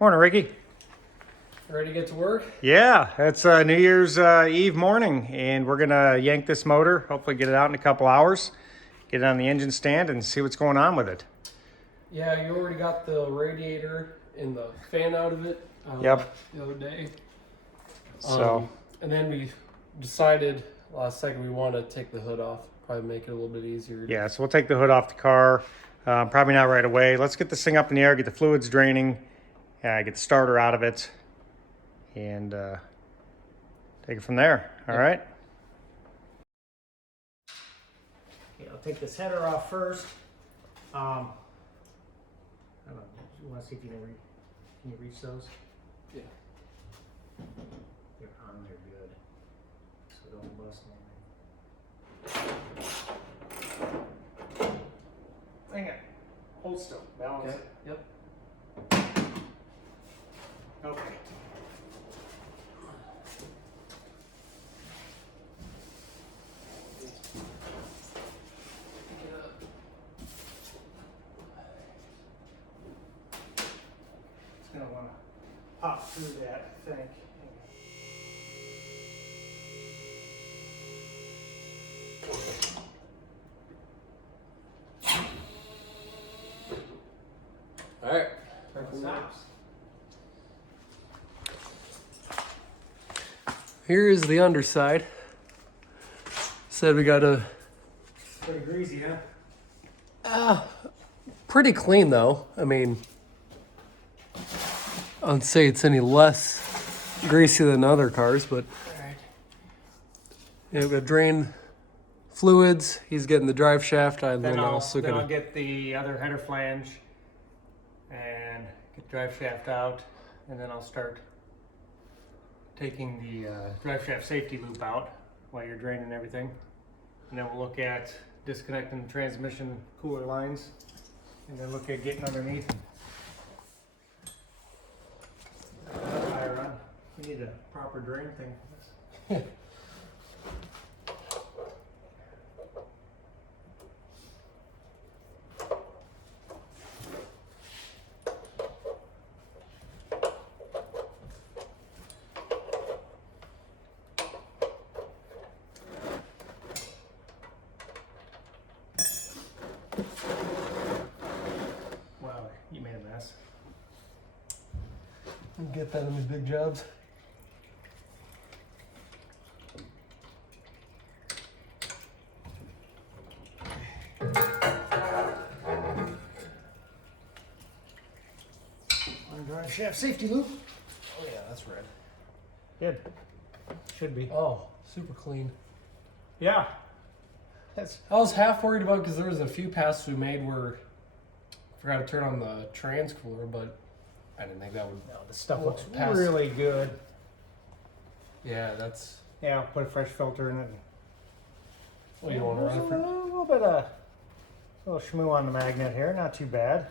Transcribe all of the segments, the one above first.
Morning, Ricky. Ready to get to work? Yeah, it's New Year's Eve morning, and we're gonna yank this motor. Hopefully, get it out in a couple hours. Get it on the engine stand and see what's going on with it. Yeah, you already got the radiator and the fan out of it Yep. the other day. So And then we decided last second we want to take the hood off. Probably make it a little bit easier. yeah, so we'll take the hood off the car. Probably not right away. Let's get this thing up in the air, get the fluids draining, get the starter out of it, and take it from there. All right. Okay, I'll take this header off first. I don't know. You want to see if you can reach those? Yeah. They're on there good, so don't bust anything. Hang on. Hold still. Balance Okay. it. Yep. Okay. It's gonna want to pop through that, I think. All right. It stops. Here is the underside. Said we got a Pretty greasy, huh? pretty clean though. I mean, I don't say it's any less greasy than other cars, but yeah, we got drain fluids. He's getting the drive shaft. I'm Then I'll also gonna get the other header flange and get the drive shaft out, and then I'll start taking the drive shaft safety loop out while you're draining everything. And then we'll look at disconnecting the transmission cooler lines, and then look at getting underneath. Fire on. We need a proper drain thing for this. Wow, you made a mess. get that on these big jobs. Drive shaft safety loop. Oh yeah, that's red. Good. Should be. Oh, super clean. Yeah. That's I was half worried about because there was a few passes we made where I forgot to turn on the trans cooler, but I didn't think that would. no, this stuff Well, looks pass. really good. Yeah, that's. Yeah, I'll put a fresh filter in it. Well, you don't want to run it for. A little bit of a little schmoo on the magnet here, not too bad.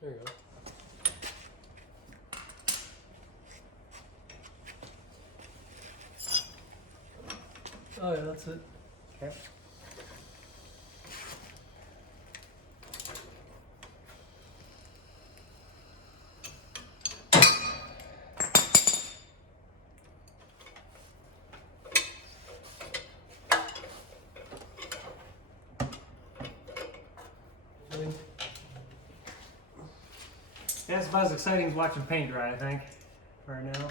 There you go. Oh yeah, that's it. Okay. That's about as exciting as watching paint dry, I think, right now.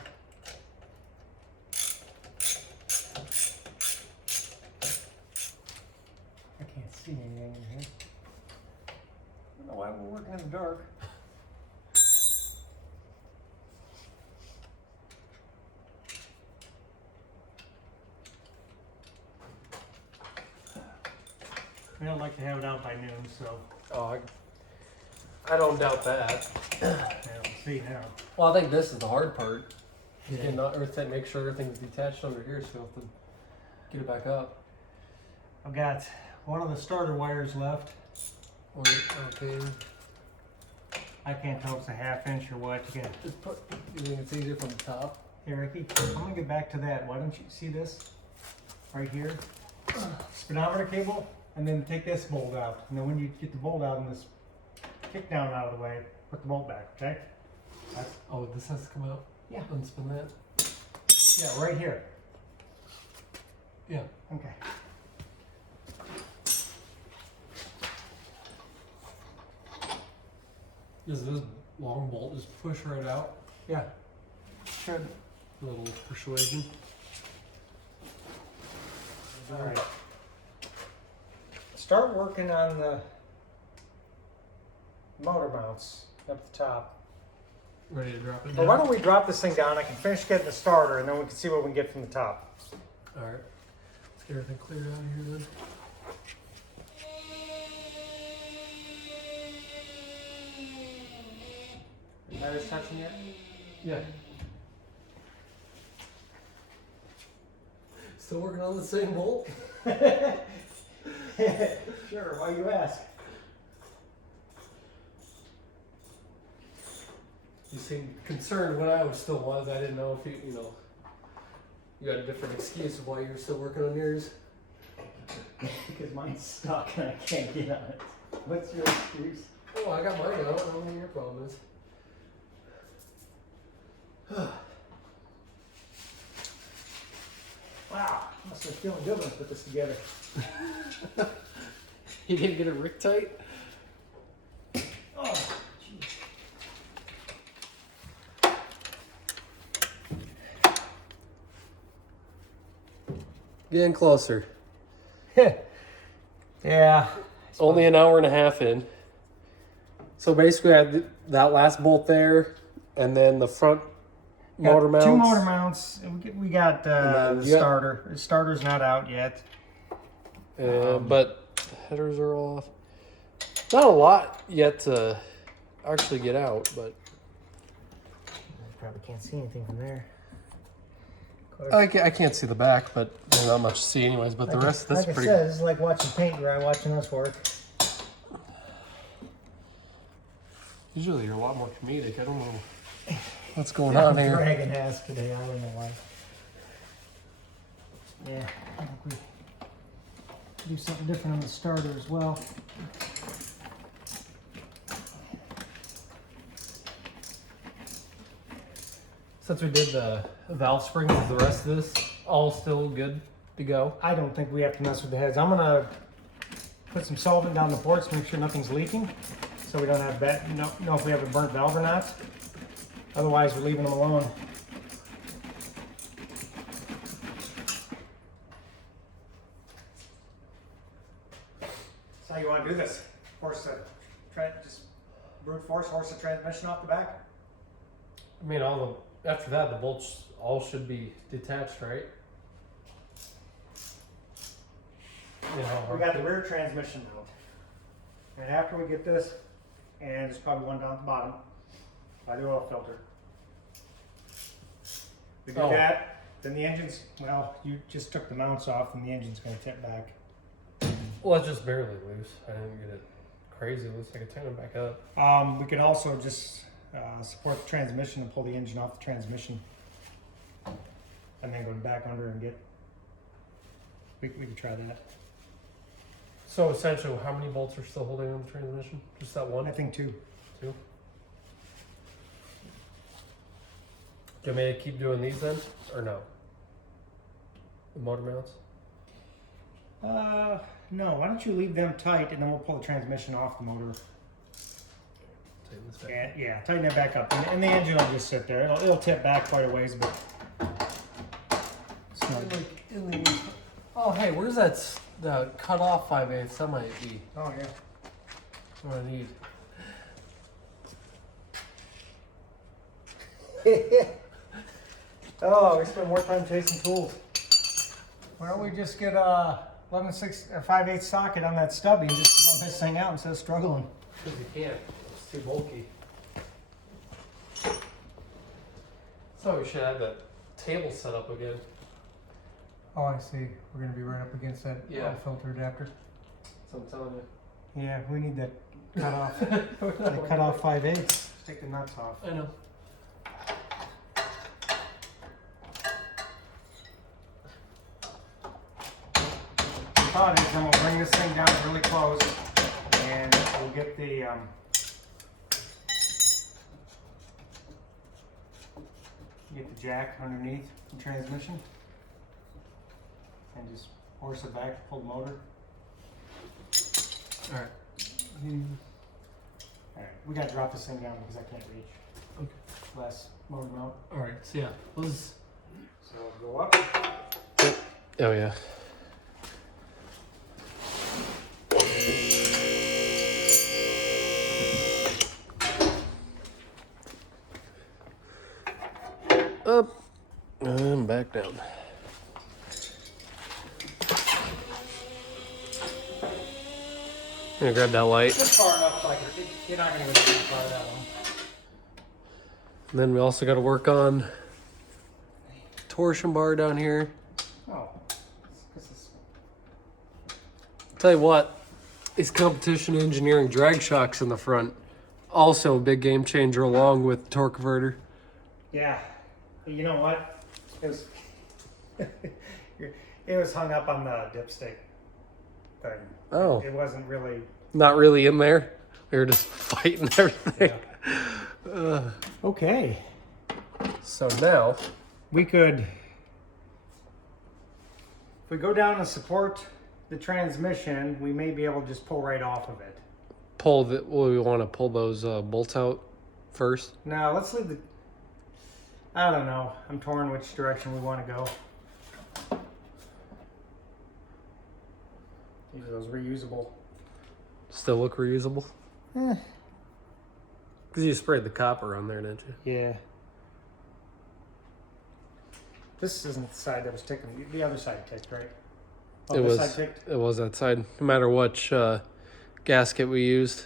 I can't see anything in here. I don't know why we're working in the dark. We don't like to have it out by noon, so Oh, I don't doubt that. yeah, we'll see now. Well, I think this is the hard part. Is Yeah. getting the earth set, make sure everything's detached under here, so you have to get it back up. I've got one of the starter wires left. Okay. I can't tell if it's a 1/2 inch or what. You think it's easier from the top? Hey Ricky, I'm gonna get back to that. Why don't you see this right here? Speedometer cable, and then take this bolt out. And then when you get the bolt out and this kick down out of the way, put the bolt back, okay? Oh, this has to come out? Yeah. Unspin that? Yeah, right here. Yeah. Okay. Does this long bolt just push right out? Yeah. Sure. A little persuasion. All right. Start working on the motor mounts up the top. Ready to drop it But down? why don't we drop this thing down? I can finish getting the starter, and then we can see what we can get from the top. Alright. Let's get everything cleared out of here then. That is touching yet? Yeah. Still working on the same bolt? Sure, why you ask? You seemed concerned when I still was. I didn't know if you had a different excuse of why you were still working on yours. Because mine's stuck and I can't get on it. What's your excuse? Oh, I got mine out. I don't know what your problem is. Wow, must have feeling good when I put this together. You didn't get it Rick tight? Oh, jeez. Getting closer. Yeah. Only an hour and a half in. So basically, I had that last bolt there, and then the front motor mounts. 2 motor mounts. We got then the you got- starter. The starter's not out yet. But the headers are off. Not a lot yet to actually get out, but Probably can't see anything from there. I can't see the back, but there's not much to see anyways. But the rest of this is like pretty. I said, it's like watching paint dry, watching us work. Usually you're a lot more comedic. I don't know what's going on here. Dragging ass today. I don't know why. Yeah, I think we do something different on the starter as well. Since we did the valve springs, is the rest of this all still good to go? I don't think we have to mess with the heads. I'm gonna put some solvent down the ports, make sure nothing's leaking, so we don't have know if we have a burnt valve or not. Otherwise, we're leaving them alone. So how you want to do this? Force the just brute force the transmission off the back. I mean, after that, the bolts all should be detached, right? We got the rear transmission mount. And after we get this, and there's probably one down at the bottom by the oil filter. We do that, then the engine's, well, you just took the mounts off and the engine's gonna tip back. Well, it's just barely loose. I didn't get it crazy loose. I could turn it back up. We could also just support the transmission and pull the engine off the transmission. And then go back under and get, we could try that. So essentially, how many bolts are still holding on the transmission? Just that one? I think 2. 2? Do you want me to keep doing these then, or no? The motor mounts? No, why don't you leave them tight and then we'll pull the transmission off the motor. Tighten this back. Yeah, tighten it back up. And the engine will just sit there. It'll tip back quite a ways, but it's not. Oh, hey, where's that the cut off 5/8? That might be Oh, yeah. what I need. Oh, we spend more time chasing tools. Why don't we just get a 5/8 socket on that stubby and just run this thing out instead of struggling? Because you can't. It's too bulky. So we should have that table set up again. Oh, I see. We're going to be right up against that Yeah. filter adapter. So I'm telling you. Yeah, we need that cut off. They cut off 5/8. Take the nuts off. I know. The thought is, I'm gonna bring this thing down really close, and we'll get the jack underneath the transmission, and just horse it back, pull the motor. All right. All right, we gotta drop this thing down because I can't reach. Okay. Less motor mount. All right. So yeah, let's. So go up. Oh yeah. Up and back down. I'm gonna grab that light. Just far enough, like you're not gonna go too far that one. And then we also got to work on torsion bar down here. Oh, this is Tell you what, these competition engineering drag shocks in the front, also a big game changer along with torque converter. yeah. You know what? It was it was hung up on the dipstick thing. Oh, It wasn't really. not really in there. We were just fighting everything. Okay. So now, We could, if we go down and support the transmission, we may be able to just pull right off of it. pull the. Well, we want to pull those bolts out first. Now let's leave the. I don't know. I'm torn which direction we want to go. These are those reusable. Still look reusable. Because you sprayed the copper on there, didn't you? Yeah. This isn't the side that was ticking. The other side ticked, right? Oh, It this was. side ticked? It was that side. No matter which gasket we used.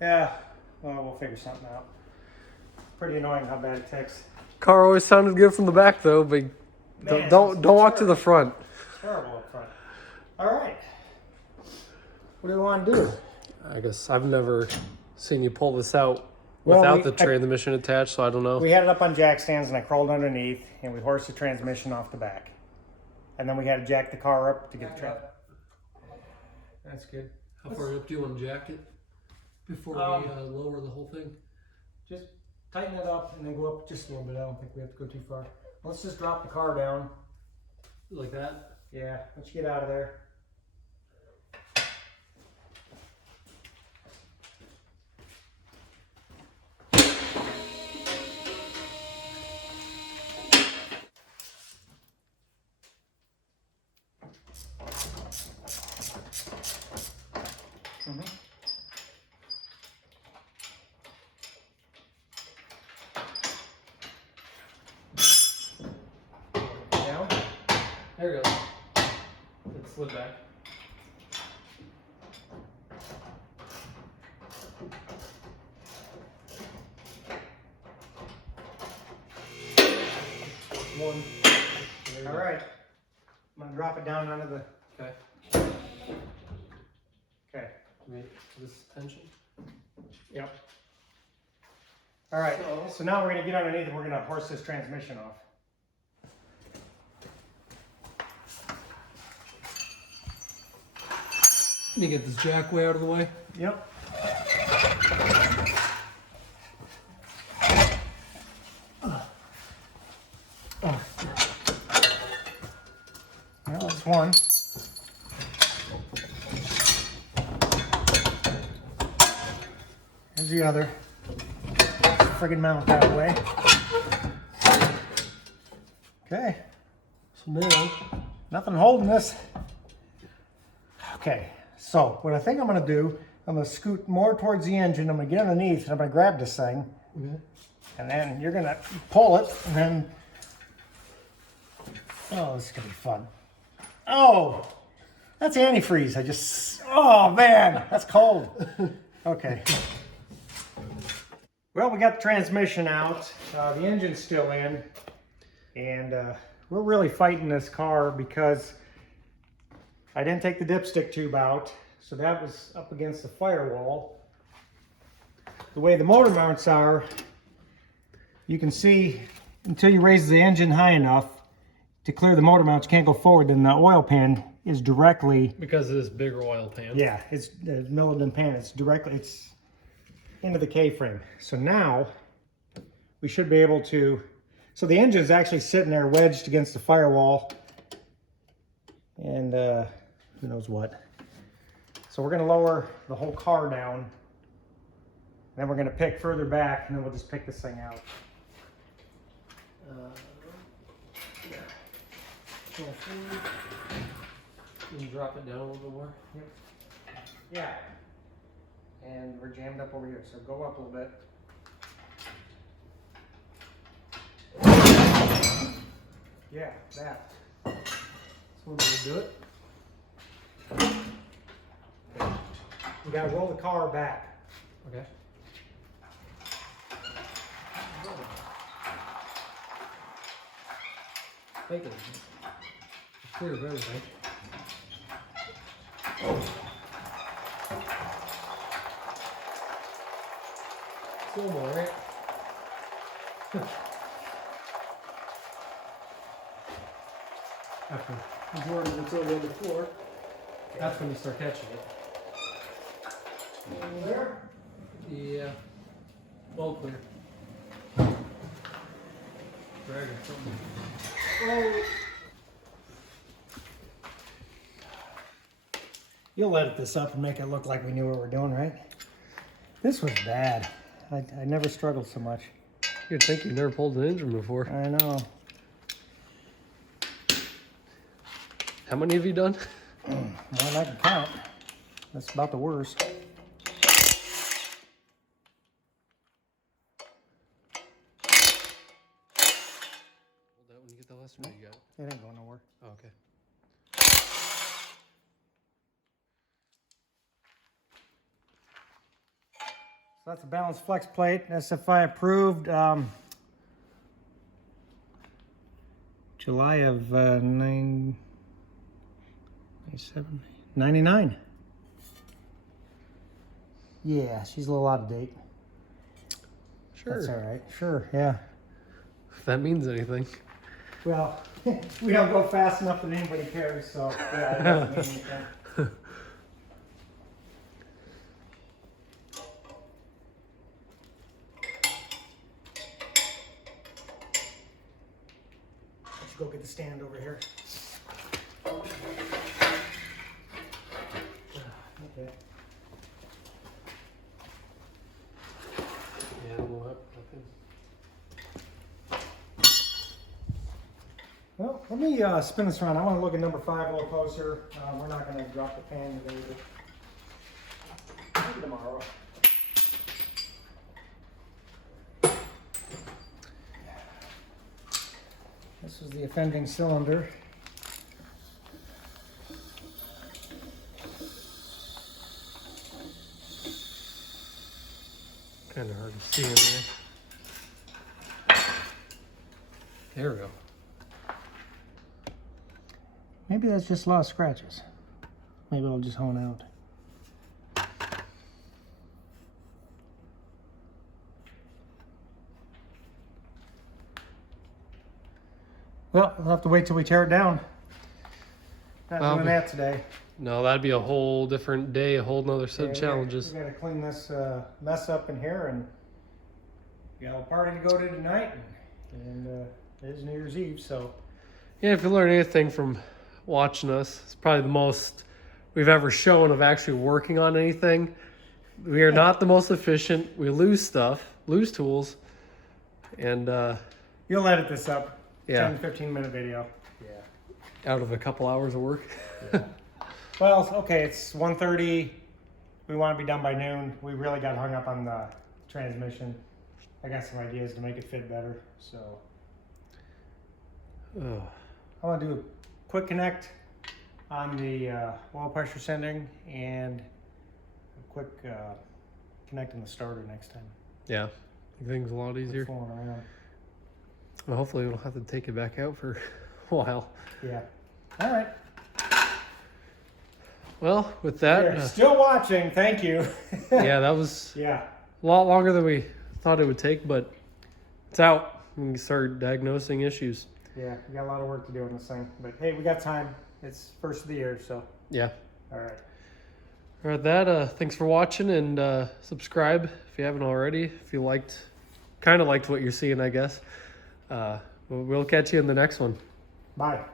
Yeah. Well, we'll figure something out. Pretty annoying how bad it ticks. Car always sounded good from the back though, but Man, don't walk to the front. Terrible up front. All right. What do we want to do? I guess I've never seen you pull this out Well, without the transmission attached, so I don't know. We had it up on jack stands, and I crawled underneath, and we horsed the transmission off the back. And then we had to jack the car up to get the trap. That's good. How far up do you want to jack it before Um, we lower the whole thing? Just tighten it up and then go up just a little bit. I don't think we have to go too far. Let's just drop the car down. Like that? Yeah, let's get out of there. Down. There it goes. It slid back. One. There you All go. right. I'm gonna drop it down under the. Okay. Okay. Make this tension. Yep. All right. So now we're gonna get underneath and we're gonna horse this transmission off. Let me get this jack way out of the way. Yep. Well, that's one. Here's the other. Friggin' mount that way. Okay. So now, Nothing holding this. Okay, so what I think I'm gonna do, I'm gonna scoot more towards the engine. I'm gonna get underneath and I'm gonna grab this thing. okay. And then you're gonna pull it and then, oh, this is gonna be fun. Oh, that's antifreeze. Oh man, that's cold. Okay. Well, we got the transmission out. The engine's still in. And we're really fighting this car because I didn't take the dipstick tube out. So that was up against the firewall. The way the motor mounts are, you can see until you raise the engine high enough to clear the motor mounts, you can't go forward, then the oil pan is directly, Because of this bigger oil pan. yeah, it's the Milligan pan, it's into the K-frame. So now we should be able to, so the engine's actually sitting there wedged against the firewall and who knows what. So we're gonna lower the whole car down, then we're gonna pick further back, and then we'll just pick this thing out. Yeah. Go forward. You can drop it down a little bit more. Yep. Yeah. And we're jammed up over here, so go up a little bit. Yeah, that. That's one way to do it. You gotta roll the car back. Okay. Thank you. Clear of everything. Still more, right? After majority of it's over on the floor, that's when you start catching it. Over there? Yeah. All clear. Drag or something. Oh. You'll edit this up and make it look like we knew what we're doing, right? This was bad. I never struggled so much. You'd think you've never pulled an engine before. I know. How many have you done? More than I can count. That's about the worst. Hold that when you get the last one. You got it. It ain't going nowhere. Oh, okay. So that's a balanced flex plate, SFI approved. July of 97, 99. Yeah, she's a little out of date. Sure. That's all right. Sure, yeah. If that means anything. Well, we don't go fast enough that anybody cares, so yeah, it doesn't mean anything. Let's go get the stand over here. Okay. Yeah, we'll have nothing. Well, let me spin this around. I want to look at number 5 a little closer. We're not going to drop the pan today, but maybe tomorrow. This is the offending cylinder. Kind of hard to see in there. There we go. Maybe that's just a lot of scratches. Maybe it'll just hone out. Well, we'll have to wait till we tear it down. Not doing that today. No, that'd be a whole different day, a whole nother set of challenges. We gotta clean this mess up in here, and we got a party to go to tonight, and it is New Year's Eve, so. Yeah, if you learn anything from watching us, it's probably the most we've ever shown of actually working on anything. We are not the most efficient. We lose stuff, lose tools, and You'll edit this up. Yeah. 10, 15-minute video. out of a couple hours of work. Well, okay, it's 1:30. We want to be done by noon. We really got hung up on the transmission. I got some ideas to make it fit better, so. Oh. I want to do a quick connect on the oil pressure sending and a quick connect on the starter next time. Yeah, make things a lot easier. Fooling around. Well, hopefully we don't have to take it back out for a while. Yeah. All right. Well, with If that, you're still watching, thank you. yeah, that was Yeah. a lot longer than we thought it would take, but it's out. We can start diagnosing issues. Yeah, we got a lot of work to do on this thing. But hey, we got time. It's first of the year, so Yeah. all right. All right, that. Thanks for watching, and subscribe if you haven't already. If you kind of liked what you're seeing, I guess. We'll catch you in the next one. Bye.